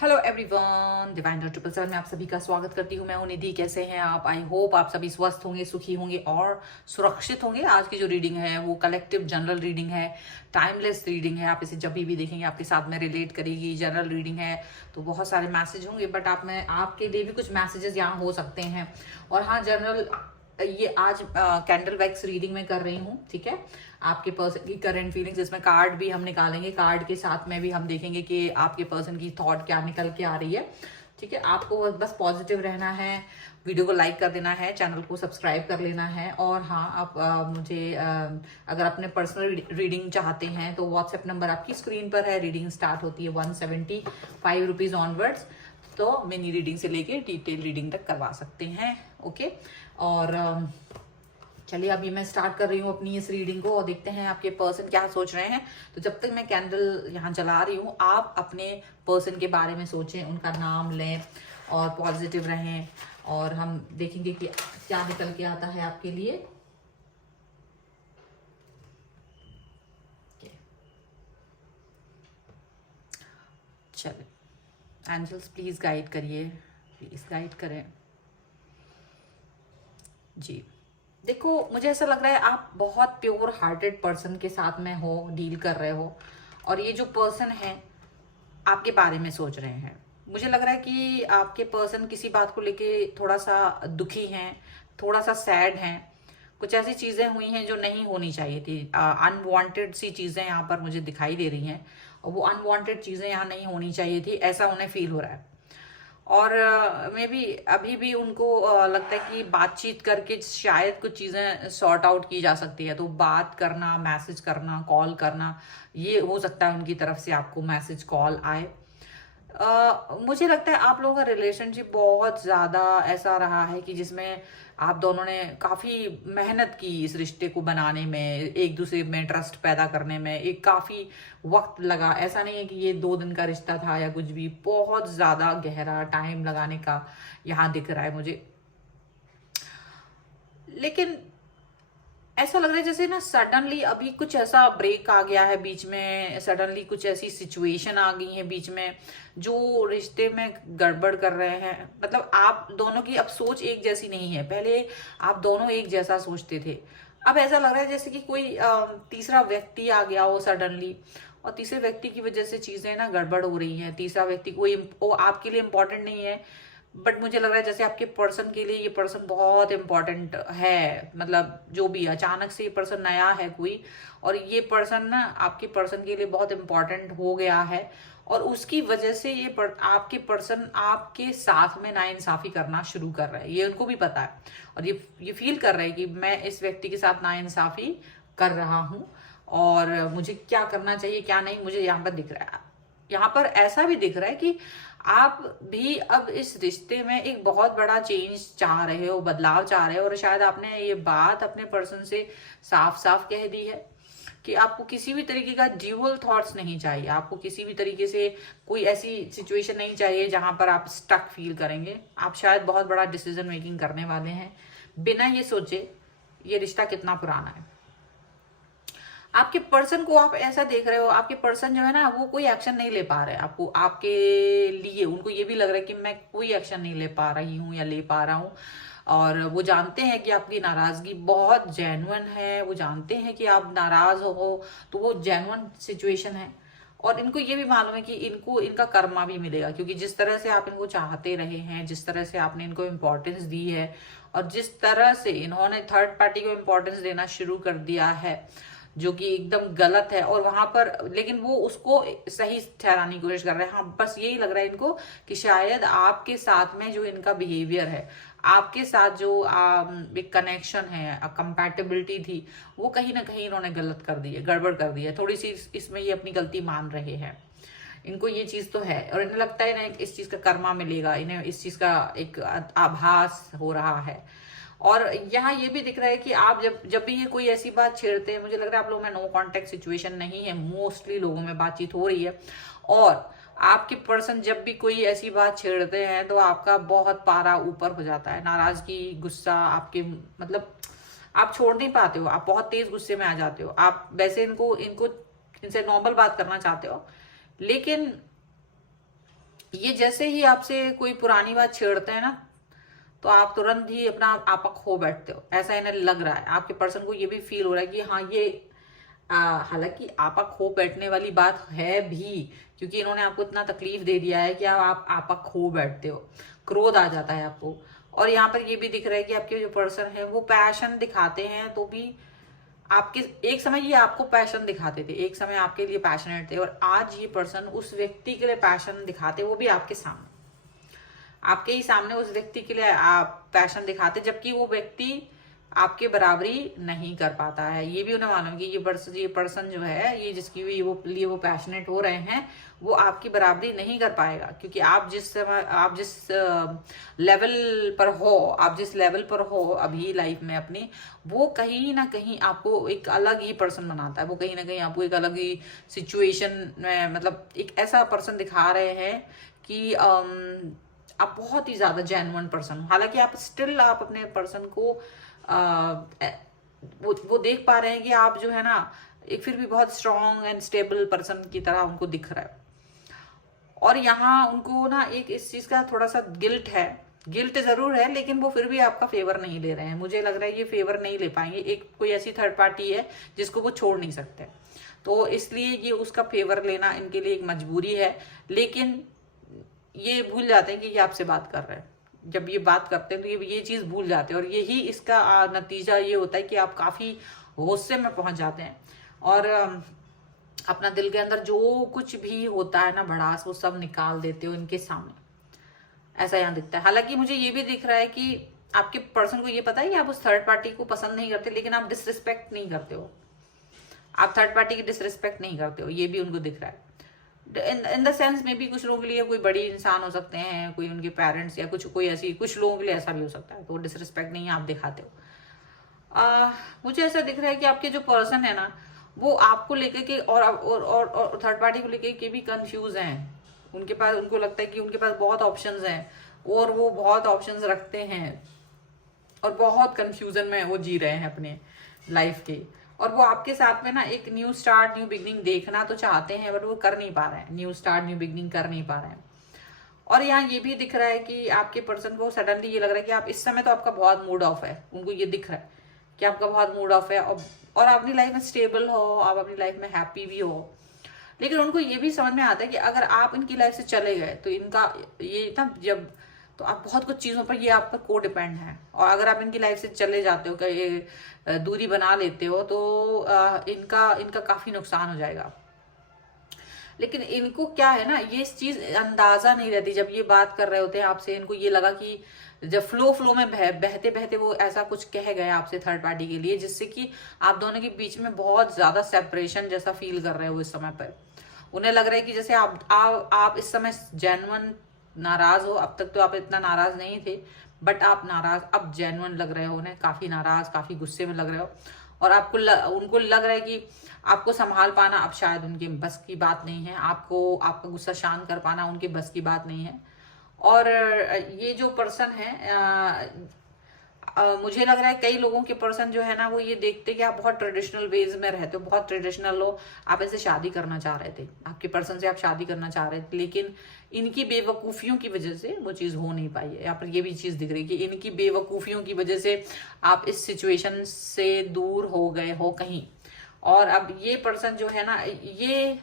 Hello everyone, divine 777 में आप सभी का स्वागत करती हूँ। मैं हूँ निधि। कैसे हैं आप? आई होप आप सभी स्वस्थ होंगे, सुखी होंगे और सुरक्षित होंगे। आज की जो रीडिंग है वो कलेक्टिव जनरल रीडिंग है, टाइमलेस रीडिंग है। आप इसे जब भी देखेंगे आपके साथ में रिलेट करेगी। जनरल रीडिंग है तो बहुत सारे मैसेज होंगे, बट आपके लिए भी कुछ मैसेजेस यहाँ हो सकते हैं। और हाँ, जनरल ये आज कैंडल वैक्स रीडिंग में कर रही हूँ, ठीक है। आपके पर्सन की करंट फीलिंग्स, इसमें कार्ड भी हम निकालेंगे। कार्ड के साथ में भी हम देखेंगे कि आपके पर्सन की थॉट क्या निकल के आ रही है, ठीक है। आपको बस पॉजिटिव रहना है, वीडियो को लाइक कर देना है, चैनल को सब्सक्राइब कर लेना है। और हाँ, आप मुझे अगर अपने पर्सनल रीडिंग चाहते हैं तो व्हाट्सएप नंबर आपकी स्क्रीन पर है। रीडिंग स्टार्ट होती है 175 रुपीज़ ऑनवर्ड्स। तो मिनी रीडिंग से लेके डिटेल रीडिंग तक करवा सकते हैं, ओके। और चलिए अभी मैं स्टार्ट कर रही हूँ अपनी इस रीडिंग को और देखते हैं आपके पर्सन क्या सोच रहे हैं। तो जब तक मैं कैंडल यहाँ जला रही हूँ, आप अपने पर्सन के बारे में सोचें, उनका नाम लें और पॉजिटिव रहें। और हम देखेंगे कि क्या निकल के आता है आपके लिए। चलिए एंजल्स प्लीज गाइड करिए, प्लीज गाइड करें जी। देखो, मुझे ऐसा लग रहा है आप बहुत प्योर हार्टेड पर्सन के साथ में हो, डील कर रहे हो। और ये जो पर्सन है आपके बारे में सोच रहे हैं। मुझे लग रहा है कि आपके पर्सन किसी बात को लेके थोड़ा सा दुखी हैं, थोड़ा सा सैड हैं। कुछ ऐसी चीजें हुई हैं जो नहीं होनी चाहिए थी। अनवांटेड सी चीजें यहाँ पर मुझे दिखाई दे रही हैं और वो अनवांटेड चीजें यहाँ नहीं होनी चाहिए थी, ऐसा उन्हें फील हो रहा है। और मे बी अभी भी उनको लगता है कि बातचीत करके शायद कुछ चीज़ें सॉर्ट आउट की जा सकती है। तो बात करना, मैसेज करना, कॉल करना, ये हो सकता है उनकी तरफ से आपको मैसेज कॉल आए। मुझे लगता है आप लोगों का रिलेशनशिप बहुत ज़्यादा ऐसा रहा है कि जिसमें आप दोनों ने काफ़ी मेहनत की इस रिश्ते को बनाने में, एक दूसरे में ट्रस्ट पैदा करने में। एक काफ़ी वक्त लगा, ऐसा नहीं है कि ये 2 दिन का रिश्ता था या कुछ भी। बहुत ज़्यादा गहरा टाइम लगाने का यहाँ दिख रहा है मुझे। लेकिन ऐसा लग रहा है जैसे ना सडनली अभी कुछ ऐसा ब्रेक आ गया है बीच में, सडनली कुछ ऐसी सिचुएशन आ गई है बीच में जो रिश्ते में गड़बड़ कर रहे हैं। मतलब आप दोनों की अब सोच एक जैसी नहीं है। पहले आप दोनों एक जैसा सोचते थे, अब ऐसा लग रहा है जैसे कि कोई तीसरा व्यक्ति आ गया हो सडनली। और तीसरे व्यक्ति की वजह से चीजें ना गड़बड़ हो रही हैं। तीसरा व्यक्ति कोई वो आपके लिए इम्पोर्टेंट नहीं है, बट मुझे लग रहा है जैसे आपके पर्सन के लिए ये पर्सन बहुत इंपॉर्टेंट है। मतलब जो भी अचानक से ये पर्सन नया है कोई, और ये पर्सन ना आपके पर्सन के लिए बहुत इंपॉर्टेंट हो गया है। और उसकी वजह से आपके पर्सन आपके साथ में नाइंसाफी करना शुरू कर रहा है, ये उनको भी पता है। और ये फील कर रहे हैं कि मैं इस व्यक्ति के साथ नाइंसाफी कर रहा हूँ और मुझे क्या करना चाहिए क्या नहीं, मुझे यहाँ पर दिख रहा है। यहाँ पर ऐसा भी दिख रहा है कि आप भी अब इस रिश्ते में एक बहुत बड़ा चेंज चाह रहे हो, बदलाव चाह रहे हो। और शायद आपने ये बात अपने पर्सन से साफ साफ कह दी है कि आपको किसी भी तरीके का ड्यूअल थॉट्स नहीं चाहिए। आपको किसी भी तरीके से कोई ऐसी सिचुएशन नहीं चाहिए जहां पर आप स्टक फील करेंगे। आप शायद बहुत बड़ा डिसीजन मेकिंग करने वाले हैं बिना ये सोचे ये रिश्ता कितना पुराना है। आपके पर्सन को आप ऐसा देख रहे हो, आपके पर्सन जो है ना वो कोई एक्शन नहीं ले पा रहे हैं आपको, आपके लिए। उनको ये भी लग रहा है कि मैं कोई एक्शन नहीं ले पा रही हूँ या ले पा रहा हूँ। और वो जानते हैं कि आपकी नाराजगी बहुत जेन्युइन है, वो जानते हैं कि आप नाराज हो तो वो जेन्युइन सिचुएशन है। और इनको ये भी मालूम है कि इनको इनका कर्मा भी मिलेगा, क्योंकि जिस तरह से आप इनको चाहते रहे हैं, जिस तरह से आपने इनको इम्पोर्टेंस दी है और जिस तरह से इन्होंने थर्ड पार्टी को इम्पोर्टेंस देना शुरू कर दिया है, जो कि एकदम गलत है। और वहां पर लेकिन वो उसको सही ठहराने की कोशिश कर रहे हैं। हाँ, बस यही लग रहा है इनको कि शायद आपके साथ में जो इनका बिहेवियर है, आपके साथ जो एक कनेक्शन है, कंपैटिबिलिटी थी, वो कहीं ना कहीं इन्होंने गलत कर दी है, गड़बड़ कर दी है थोड़ी सी। इसमें ये अपनी गलती मान रहे हैं। इनको ये चीज तो है और इन्हें लगता है ना इस चीज का कर्मा मिलेगा, इन्हें इस चीज का एक आभास हो रहा है। और यहाँ ये भी दिख रहा है कि आप जब जब भी ये कोई ऐसी बात छेड़ते हैं, मुझे लग रहा है आप लोगों में नो कांटेक्ट सिचुएशन नहीं है, मोस्टली लोगों में बातचीत हो रही है। और आपके पर्सन जब भी कोई ऐसी बात छेड़ते हैं तो आपका बहुत पारा ऊपर हो जाता है। नाराजगी, गुस्सा आपके, मतलब आप छोड़ नहीं पाते हो, आप बहुत तेज गुस्से में आ जाते हो। आप वैसे इनको इनको इनसे नॉर्मल बात करना चाहते हो, लेकिन ये जैसे ही आपसे कोई पुरानी बात छेड़ते हैं ना, तो आप तुरंत ही अपना आपा खो बैठते हो, ऐसा इन्हें लग रहा है। आपके पर्सन को ये भी फील हो रहा है कि हाँ ये हालांकि आपा खो बैठने वाली बात है भी, क्योंकि इन्होंने आपको इतना तकलीफ दे दिया है कि आप आपा खो बैठते हो, क्रोध आ जाता है आपको। और यहाँ पर ये भी दिख रहा है कि आपके जो पर्सन है वो पैशन दिखाते हैं, तो भी आपके एक समय ये आपको पैशन दिखाते थे, एक समय आपके लिए पैशनेट थे, और आज ये पर्सन उस व्यक्ति के लिए पैशन दिखाते, वो भी आपके सामने, आपके ही सामने उस व्यक्ति के लिए आप पैशन दिखाते, जबकि वो व्यक्ति आपके बराबरी नहीं कर पाता है। ये भी उन्हें मालूम कि ये पर्सन जो है, ये जिसकी भी लिए वो पैशनेट हो रहे हैं, वो आपकी बराबरी नहीं कर पाएगा, क्योंकि आप जिस लेवल पर हो, आप जिस लेवल पर हो अभी लाइफ में अपनी, वो कहीं ना कहीं आपको एक अलग ही पर्सन बनाता है, वो कहीं ना कहीं आपको एक अलग ही सिचुएशन में, मतलब एक ऐसा पर्सन दिखा रहे हैं कि आप बहुत ही ज्यादा जेन्युइन पर्सन हो। हालांकि आप स्टिल आप अपने पर्सन को वो देख पा रहे हैं कि आप जो है ना एक फिर भी बहुत स्ट्रॉन्ग एंड स्टेबल पर्सन की तरह उनको दिख रहा है। और यहाँ उनको ना एक इस चीज का थोड़ा सा गिल्ट है, गिल्ट जरूर है, लेकिन वो फिर भी आपका फेवर नहीं ले रहे हैं। मुझे लग रहा है ये फेवर नहीं ले पाएंगे, एक कोई ऐसी थर्ड पार्टी है जिसको वो छोड़ नहीं सकते, तो इसलिए ये उसका फेवर लेना इनके लिए एक मजबूरी है। लेकिन ये भूल जाते हैं कि ये आपसे बात कर रहे हैं, जब ये बात करते हैं तो ये चीज भूल जाते हैं, और यही इसका नतीजा ये होता है कि आप काफी गुस्से में पहुंच जाते हैं, और अपना दिल के अंदर जो कुछ भी होता है ना भड़ास, वो सब निकाल देते हो इनके सामने, ऐसा यहाँ दिखता है। हालांकि मुझे ये भी दिख रहा है कि आपके पर्सन को ये पता है कि आप उस थर्ड पार्टी को पसंद नहीं करते, लेकिन आप डिसरिस्पेक्ट नहीं करते हो, आप थर्ड पार्टी की डिसरिस्पेक्ट नहीं करते हो, ये भी उनको दिख रहा है। इन द सेंस में भी कुछ लोगों के लिए कोई बड़ी इंसान हो सकते हैं, कोई उनके पेरेंट्स या कोई ऐसी, कुछ लोगों के लिए ऐसा भी हो सकता है, तो डिसरिस्पेक्ट नहीं आप दिखाते हो। मुझे ऐसा दिख रहा है कि आपके जो पर्सन है ना, वो आपको लेके के और थर्ड पार्टी को लेके के भी कंफ्यूज हैं। उनके पास, उनको लगता है कि उनके पास बहुत ऑप्शंस हैं, और वो बहुत ऑप्शंस रखते हैं, और बहुत कंफ्यूजन में वो जी रहे हैं अपने लाइफ के। और वो आपके साथ में ना एक न्यू स्टार्ट, न्यू बिगनिंग देखना तो चाहते हैं, बट वो कर नहीं पा रहे हैं, न्यू स्टार्ट न्यू बिगनिंग कर नहीं पा रहे हैं। और यहाँ ये भी दिख रहा है कि आपके पर्सन को सडनली ये लग रहा है कि आप इस समय, तो आपका बहुत मूड ऑफ है, उनको ये दिख रहा है कि आपका बहुत मूड ऑफ है, और आप अपनी लाइफ में स्टेबल हो, आप अपनी लाइफ में हैप्पी भी हो। लेकिन उनको ये भी समझ में आता है कि अगर आप इनकी लाइफ से चले गए तो इनका ये ना, जब तो आप बहुत कुछ चीज़ों पर ये आप पर को डिपेंड है, और अगर आप इनकी लाइफ से चले जाते हो, ये दूरी बना लेते हो, तो इनका इनका काफ़ी नुकसान हो जाएगा। लेकिन इनको क्या है ना, ये इस चीज़ अंदाज़ा नहीं रहती, जब ये बात कर रहे होते हैं आपसे, इनको ये लगा कि जब फ्लो में बहते बहते वो ऐसा कुछ कह गया आपसे थर्ड पार्टी के लिए, जिससे कि आप दोनों के बीच में बहुत ज़्यादा सेपरेशन जैसा फील कर रहे हो इस समय पर। उन्हें लग रहा है कि जैसे आप इस समय जेन्युइन नाराज हो। अब तक तो आप इतना नाराज नहीं थे, बट आप नाराज अब जेन्युइन लग रहे हो, उन्हें काफी नाराज, काफी गुस्से में लग रहे हो, और उनको लग रहा है कि आपको संभाल पाना अब शायद उनके बस की बात नहीं है, आपको आपका गुस्सा शांत कर पाना उनके बस की बात नहीं है। और ये जो पर्सन है, मुझे लग रहा है कई लोगों के पर्सन जो है ना, वो ये देखते कि आप बहुत ट्रेडिशनल वेज में रहते हो, बहुत ट्रेडिशनल हो, आप ऐसे शादी करना चाह रहे थे, आपके पर्सन से आप शादी करना चाह रहे थे, लेकिन इनकी बेवकूफ़ियों की वजह से वो चीज़ हो नहीं पाई है। यहाँ पर ये भी चीज़ दिख रही है कि इनकी बेवकूफ़ियों की वजह से आप इस सिचुएशन से दूर हो गए हो कहीं। और अब ये पर्सन जो है ना, ये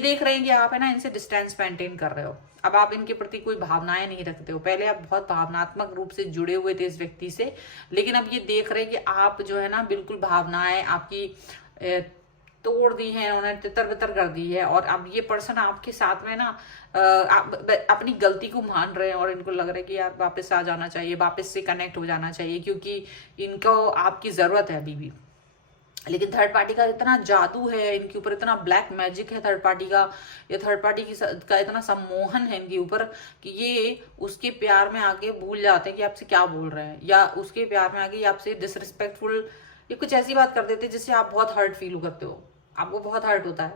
देख रहे हैं कि आप है ना इनसे डिस्टेंस मेंटेन कर रहे हो, अब आप इनके प्रति कोई भावनाएं नहीं रखते हो। पहले आप बहुत भावनात्मक रूप से जुड़े हुए थे इस व्यक्ति से, लेकिन अब ये देख रहे हैं कि आप जो है ना बिल्कुल भावनाएं आपकी तोड़ दी है, उन्होंने तितर बितर कर दी है। और अब ये पर्सन आपके साथ में ना आप अपनी गलती को मान रहे हैं, और इनको लग रहा है कि यार वापस आ जाना चाहिए, वापस से कनेक्ट हो जाना चाहिए, क्योंकि इनको आपकी जरूरत है अभी भी। लेकिन थर्ड पार्टी का इतना जादू है इनके ऊपर, इतना ब्लैक मैजिक है थर्ड पार्टी का, ये थर्ड पार्टी का इतना सम्मोहन है इनके ऊपर कि ये उसके प्यार में आके भूल जाते हैं कि आपसे क्या बोल रहे हैं, या उसके प्यार में आके आपसे डिसरिस्पेक्टफुल ये कुछ ऐसी बात कर देते हैं जिससे आप बहुत हर्ट फील करते हो, आपको बहुत हर्ट होता है।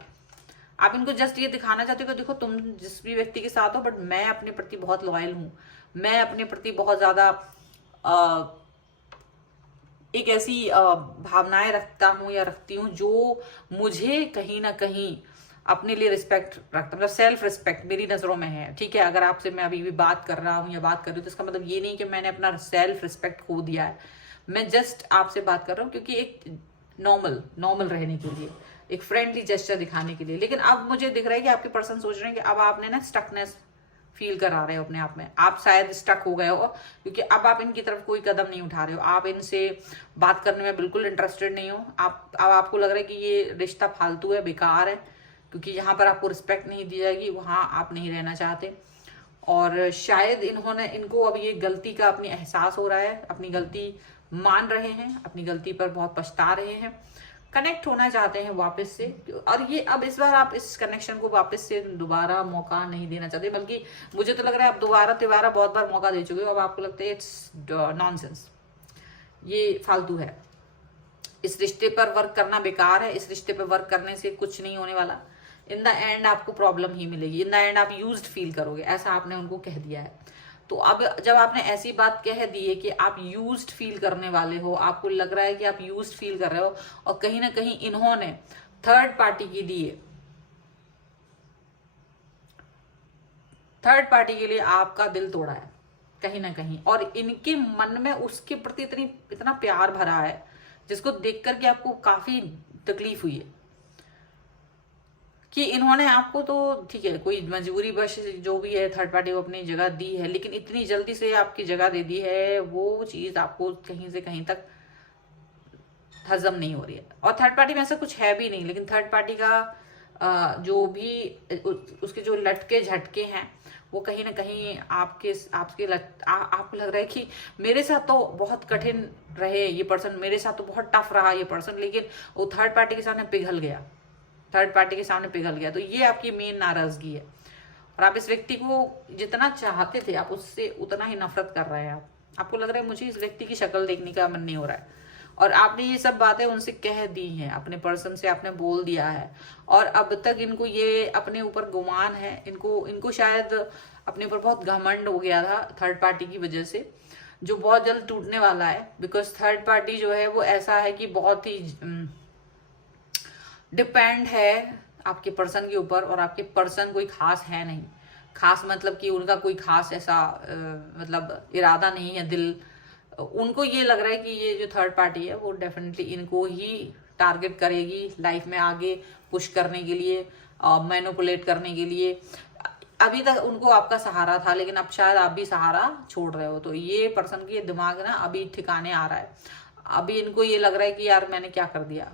आप इनको जस्ट ये दिखाना चाहते हो कि देखो तुम जिस भी व्यक्ति के साथ हो, बट मैं अपने प्रति बहुत लॉयल हूँ, मैं अपने प्रति बहुत ज्यादा एक ऐसी भावनाएं रखता हूँ या रखती हूँ जो मुझे कहीं ना कहीं अपने लिए रिस्पेक्ट रखता, मतलब सेल्फ रिस्पेक्ट मेरी नजरों में है, ठीक है। अगर आपसे मैं अभी भी बात कर रहा हूँ या बात कर रही हूँ तो इसका मतलब ये नहीं कि मैंने अपना सेल्फ रिस्पेक्ट खो दिया है। मैं जस्ट आपसे बात कर रहा हूँ क्योंकि एक नॉर्मल नॉर्मल रहने के लिए, एक फ्रेंडली जेस्चर दिखाने के लिए। लेकिन अब मुझे दिख रहा है कि आपके पर्सन सोच रहे हैं कि अब आपने ना स्टकनेस फील करा रहे हो अपने आप में, आप शायद स्टक हो गए हो क्योंकि अब आप इनकी तरफ कोई कदम नहीं उठा रहे हो, आप इनसे बात करने में बिल्कुल इंटरेस्टेड नहीं हो। आप अब आपको लग रहा है कि ये रिश्ता फालतू है, बेकार है, क्योंकि यहाँ पर आपको रिस्पेक्ट नहीं दी जाएगी, वहाँ आप नहीं रहना चाहते। और शायद इनको अब ये गलती का अपनी एहसास हो रहा है, अपनी गलती मान रहे हैं, अपनी गलती पर बहुत पछता रहे हैं, कनेक्ट होना चाहते हैं वापस से। और ये अब इस बार आप इस कनेक्शन को वापस से दोबारा मौका नहीं देना चाहते, बल्कि मुझे तो लग रहा है आप दोबारा बहुत बार मौका दे चुके हो। अब आपको लगता है इट्स नॉनसेंस, ये फालतू है, इस रिश्ते पर वर्क करना बेकार है, इस रिश्ते पर वर्क करने से कुछ नहीं होने वाला, इन द एंड आपको प्रॉब्लम ही मिलेगी, इन द एंड आप यूज्ड फील करोगे, ऐसा आपने उनको कह दिया है। तो अब जब आपने ऐसी बात कह दी है कि आप यूज्ड फील करने वाले हो, आपको लग रहा है कि आप यूज्ड फील कर रहे हो, और कहीं ना कहीं इन्होंने थर्ड पार्टी के लिए आपका दिल तोड़ा है कहीं ना कहीं, और इनके मन में उसके प्रति इतना प्यार भरा है जिसको देख करके आपको काफी तकलीफ हुई है कि इन्होंने आपको, तो ठीक है कोई मजबूरी बश जो भी है थर्ड पार्टी को अपनी जगह दी है, लेकिन इतनी जल्दी से आपकी जगह दे दी है, वो चीज आपको कहीं से कहीं तक हजम नहीं हो रही है। और थर्ड पार्टी में ऐसा कुछ है भी नहीं, लेकिन थर्ड पार्टी का जो भी उसके जो लटके झटके हैं वो कहीं ना कहीं आपको लग रहा है कि मेरे साथ तो बहुत कठिन रहे ये पर्सन, मेरे साथ तो बहुत टफ रहा ये पर्सन, लेकिन वो थर्ड पार्टी के सामने पिघल गया, तो ये आपकी मेन नाराजगी है। और आप इस व्यक्ति को जितना चाहते थे आप उससे उतना ही नफरत कर रहे हैं। आपको लग रहा है मुझे इस व्यक्ति की शक्ल देखने का मन नहीं हो रहा है, और आपने ये सब बातें उनसे कह दी हैं, अपने पर्सन से आपने बोल दिया है, और अब तक इनको ये अपने ऊपर गुमान है, इनको शायद अपने ऊपर बहुत घमंड हो गया था थर्ड पार्टी की वजह से, जो बहुत जल्द टूटने वाला है। बिकॉज थर्ड पार्टी जो है वो ऐसा है कि बहुत ही डिपेंड है आपके पर्सन के ऊपर, और आपके पर्सन कोई खास है नहीं, खास मतलब कि उनका कोई खास ऐसा मतलब इरादा नहीं है, दिल उनको ये लग रहा है कि ये जो थर्ड पार्टी है वो डेफिनेटली इनको ही टारगेट करेगी लाइफ में आगे पुश करने के लिए, मैनिपुलेट करने के लिए। अभी तक उनको आपका सहारा था, लेकिन अब शायद आप भी सहारा छोड़ रहे हो, तो ये पर्सन की दिमाग ना अभी ठिकाने आ रहा है। अभी इनको ये लग रहा है कि यार मैंने क्या कर दिया,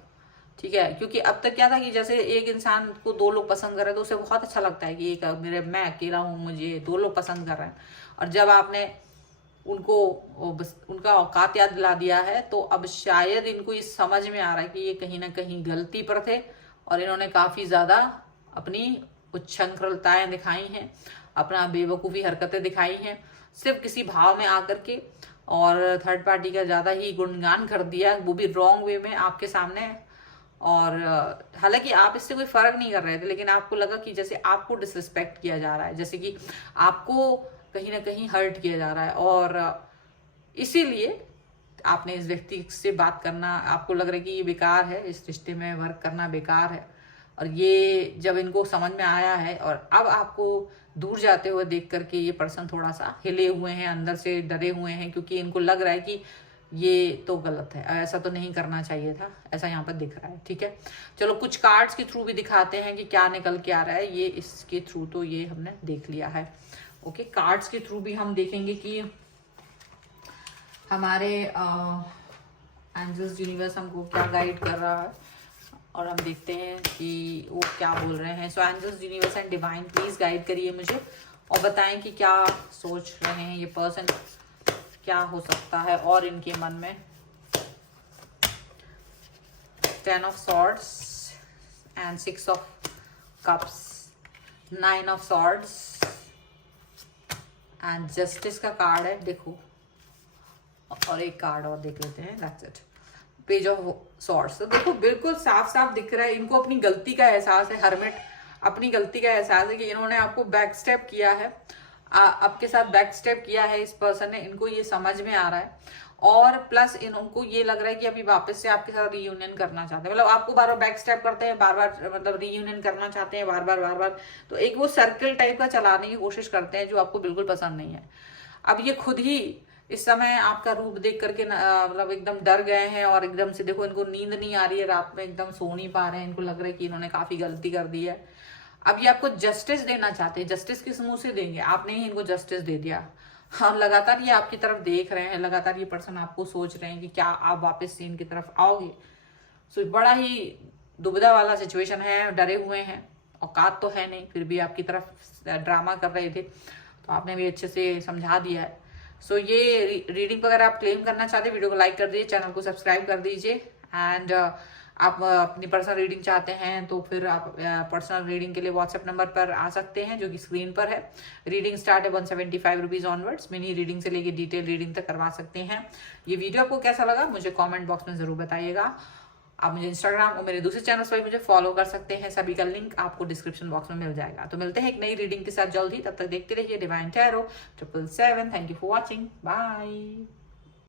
ठीक है। क्योंकि अब तक क्या था कि जैसे एक इंसान को दो लोग पसंद कर रहे हैं तो उसे बहुत अच्छा लगता है कि मैं अकेला हूँ, मुझे दो लोग पसंद कर रहे हैं, और जब आपने उनको बस उनका औकात याद दिला दिया है, तो अब शायद इनको ये समझ में आ रहा है कि ये कहीं ना कहीं गलती पर थे, और इन्होंने काफी ज्यादा अपनी उच्छृंखलताएं दिखाई हैं, अपना बेवकूफ़ी हरकतें दिखाई हैं, सिर्फ किसी भाव में आकर के, और थर्ड पार्टी का ज़्यादा ही गुणगान कर दिया, वो भी रॉन्ग वे में आपके सामने। और हालांकि आप इससे कोई फर्क नहीं कर रहे थे, लेकिन आपको लगा कि जैसे आपको डिसरिस्पेक्ट किया जा रहा है, जैसे कि आपको कहीं ना कहीं हर्ट किया जा रहा है, और इसीलिए आपने इस व्यक्ति से बात करना, आपको लग रहा है कि ये बेकार है, इस रिश्ते में वर्क करना बेकार है। और ये जब इनको समझ में आया है, और अब आपको दूर जाते हुए देख करके ये पर्सन थोड़ा सा हिले हुए हैं, अंदर से डरे हुए हैं, क्योंकि इनको लग रहा है कि ये तो गलत है, ऐसा तो नहीं करना चाहिए था, ऐसा यहाँ पर दिख रहा है, ठीक है। चलो कुछ कार्ड्स के थ्रू भी दिखाते हैं कि क्या निकल के आ रहा है, ये इसके थ्रू तो ये हमने देख लिया है। ओके, कार्ड्स के थ्रू भी हम देखेंगे कि हमारे एंजल्स यूनिवर्स हमको क्या गाइड कर रहा है, और हम देखते हैं कि वो क्या बोल रहे हैं। So angels universe and divine please guide करिए मुझे, और बताएं कि क्या सोच रहे हैं ये पर्सन, क्या हो सकता है और इनके मन में। 10 of swords and 6 of cups, 9 of swords and justice का कार्ड है, देखो, और एक कार्ड और देख लेते हैं, that's it. Page of swords, तो देखो बिल्कुल साफ साफ दिख रहा है इनको अपनी गलती का एहसास है, हरमिट अपनी गलती का एहसास है कि इन्होंने आपको बैक स्टेप किया है, आपके साथ बैक स्टेप किया है इस पर्सन ने, इनको ये समझ में आ रहा है। और प्लस उनको ये लग रहा है कि अभी वापस से आपके साथ रीयूनियन करना चाहते हैं, मतलब आपको बार बार बैक स्टेप करते हैं, बार बार मतलब रीयूनियन करना चाहते हैं बार बार बार बार। तो एक वो सर्कल टाइप का चलाने की कोशिश करते हैं जो आपको बिल्कुल पसंद नहीं है। अब ये खुद ही इस समय आपका रूप देख करके मतलब एकदम डर गए हैं, और एकदम से देखो इनको नींद नहीं आ रही है, रात में एकदम सो नहीं पा रहे हैं, इनको लग रहा है कि इन्होंने काफी गलती कर दी है। अब ये आपको जस्टिस देना चाहते हैं, जस्टिस किस मुंह से देंगे, आपने ही इनको जस्टिस दे दिया। हाँ, लगातार ये आपकी तरफ देख रहे हैं, लगातार ये पर्सन आपको सोच रहे हैं कि क्या आप वापस से इनकी तरफ आओगे। सो बड़ा ही दुविधा वाला सिचुएशन है, डरे हुए हैं, औकात तो है नहीं, फिर भी आपकी तरफ ड्रामा कर रहे थे, तो आपने भी अच्छे से समझा दिया है। सो ये रीडिंग वगैरह आप क्लेम करना चाहते हैं, वीडियो को लाइक कर दीजिए, चैनल को सब्सक्राइब कर दीजिए। एंड आप अपनी पर्सनल रीडिंग चाहते हैं तो फिर आप पर्सनल रीडिंग के लिए व्हाट्सएप नंबर पर आ सकते हैं जो कि स्क्रीन पर है। रीडिंग स्टार्ट है 175 रुपीज ऑनवर्ड्स, मिनी रीडिंग से लेके डिटेल रीडिंग तक करवा सकते हैं। ये वीडियो आपको कैसा लगा मुझे कमेंट बॉक्स में जरूर बताइएगा। आप मुझे इंस्टाग्राम और मेरे दूसरे चैनल्स पर मुझे फॉलो कर सकते हैं, सभी का लिंक आपको डिस्क्रिप्शन बॉक्स में मिल जाएगा। तो मिलते हैं एक नई रीडिंग के साथ जल्द ही, तब तक देखते रहिए divine tarot 777। Thank you for watching, bye.